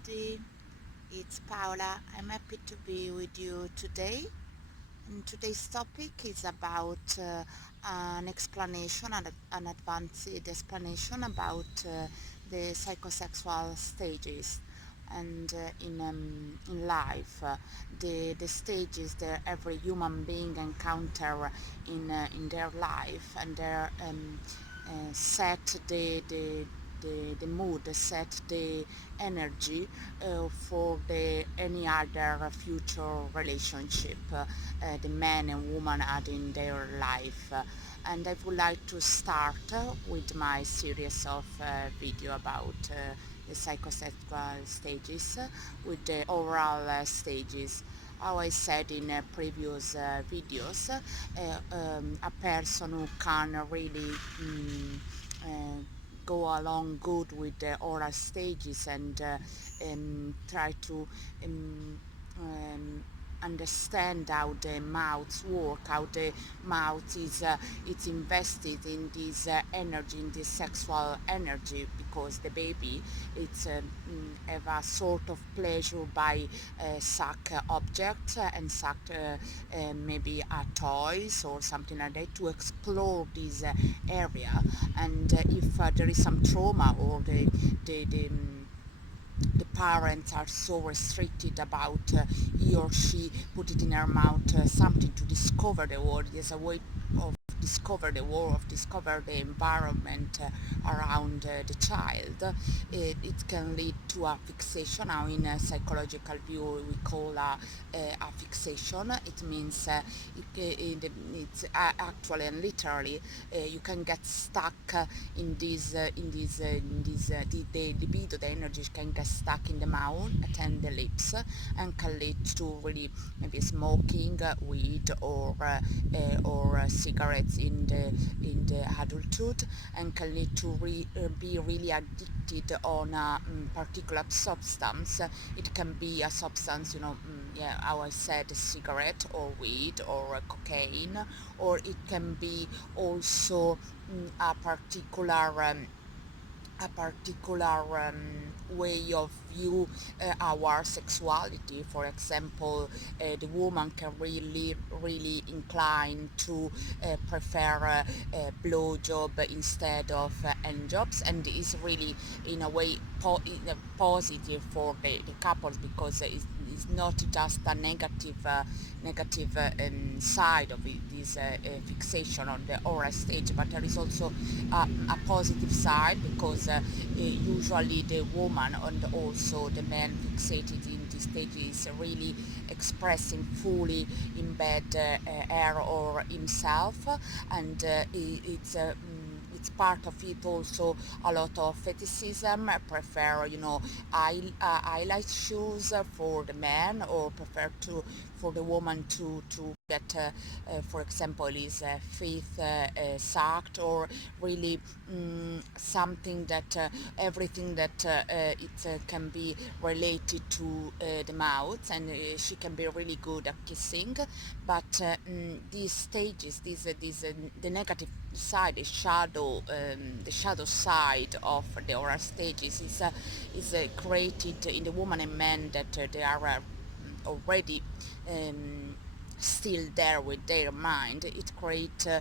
everybody, it's Paola. I'm happy to be with you today. And today's topic is about an explanation, an advanced explanation about the psychosexual stages and in life, the stages that every human being encounter in their life, and their set the mood, set the energy for the any other future relationship the man and woman had in their life. And I would like to start with my series of video about the psychosexual stages with the oral stages. How I said in previous videos, a person who can really uh, go along good with the oral stages and try to um, um, understand how the mouths work, how the mouth is it's invested in this energy, in this sexual energy, because the baby it's have a sort of pleasure by suck objects and suck maybe toys or something like that, to explore this area. And if there is some trauma, or the parents are so restricted about he or she put it in her mouth something to discover the world. There's a way of discover the world, of discover the environment around the child. It can lead to a fixation. Now in a psychological view we call a fixation. It means it's actually and literally you can get stuck the libido, the energy can get stuck in the mouth and the lips, and can lead to really maybe smoking weed or cigarettes in the adulthood, and can lead to be really addicted on a particular substance. It can be a substance, yeah, how I said, cigarette or weed or cocaine, or it can be also a particular way of view our sexuality. For example, the woman can really incline to prefer blowjob instead of hand jobs, and is really in a way positive for the couples, because it's not just a negative side of this fixation on the oral stage, but there is also a positive side, because usually the woman and also the man fixated in this stage is really expressing fully in bed her or himself, and it's part of it also a lot of fetishism. I prefer, highlight shoes for the man, or prefer to for the woman to get for example his feet sucked, or really something that everything that it can be related to the mouth, and she can be really good at kissing. But these stages, the negative side, the shadow side of the oral stages is created in the woman and man, that they are already still there with their mind. It creates a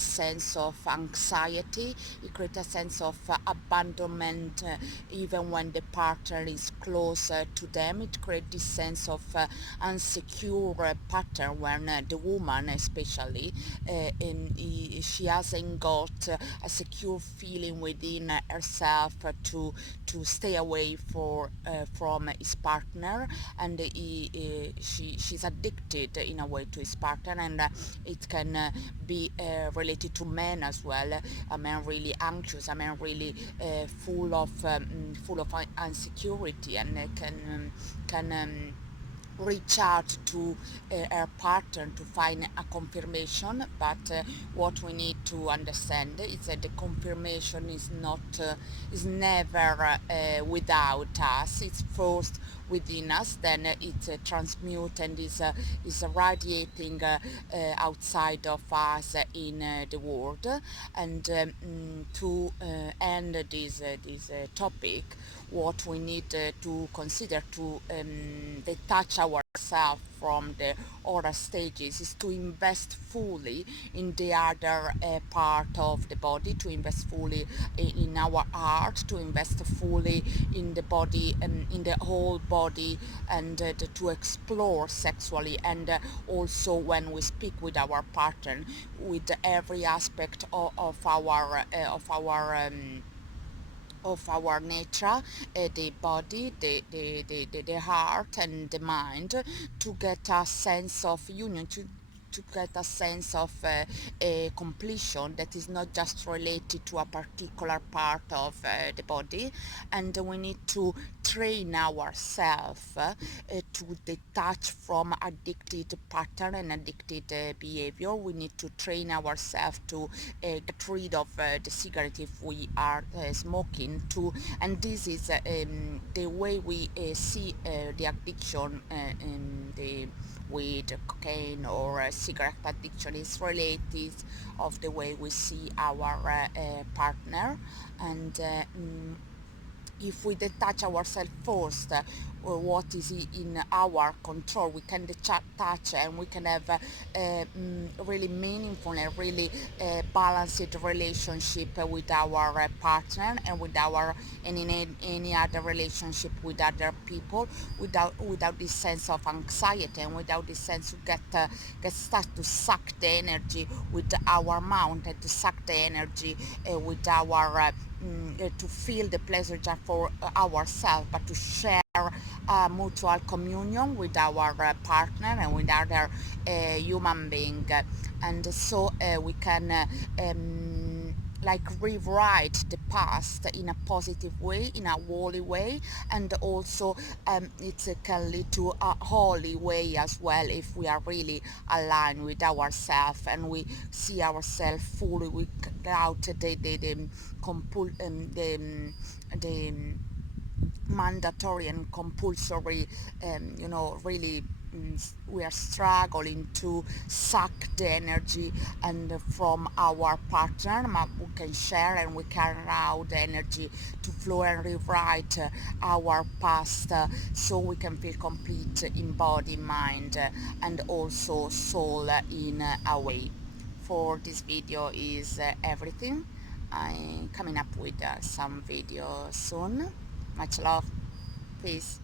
sense of anxiety, it creates a sense of abandonment even when the partner is closer to them. It creates this sense of insecure pattern when the woman especially she hasn't got a secure feeling within herself to stay away from his partner, and she's addicted in a way to his partner. And it can be related to men as well. A man really anxious, a man really full of insecurity, and can reach out to our partner to find a confirmation. But what we need to understand is that the confirmation is never without us. It's first within us, then it transmutes and is radiating outside of us in the world. And to end this topic, what we need to consider to detach ourselves from the other stages is to invest fully in the other part of the body, to invest fully in our art, to invest fully in the body and in the whole body, and to explore sexually, and also when we speak with our partner, with every aspect of our nature, the body, the heart, and the mind, to get a sense of union, to get a sense of a completion that is not just related to a particular part of the body. And we need to train ourselves to detach from addicted pattern and addicted behavior. We need to train ourselves to get rid of the cigarette if we are smoking too. And this is the way we see the addiction in the with cocaine or cigarette addiction is related of the way we see our partner. And if we detach ourselves first, what is in our control, we can detach and we can have really meaningful and really balanced relationship with our partner, and with our and in any other relationship with other people, without this sense of anxiety, and without this sense to get start to suck the energy with our mouth, and to suck the energy with our to feel the pleasure just for ourselves, but to share mutual communion with our partner and with other human being. And so we can like rewrite the past in a positive way, in a holy way, and also it can lead to a holy way as well, if we are really aligned with ourselves and we see ourselves fully without the mandatory and compulsory, really we are struggling to suck the energy and from our partner, but we can share and we can allow the energy to flow and rewrite our past, so we can feel complete in body, mind, and also soul in a way. For this video is everything. I'm coming up with some video soon. Much love. Peace.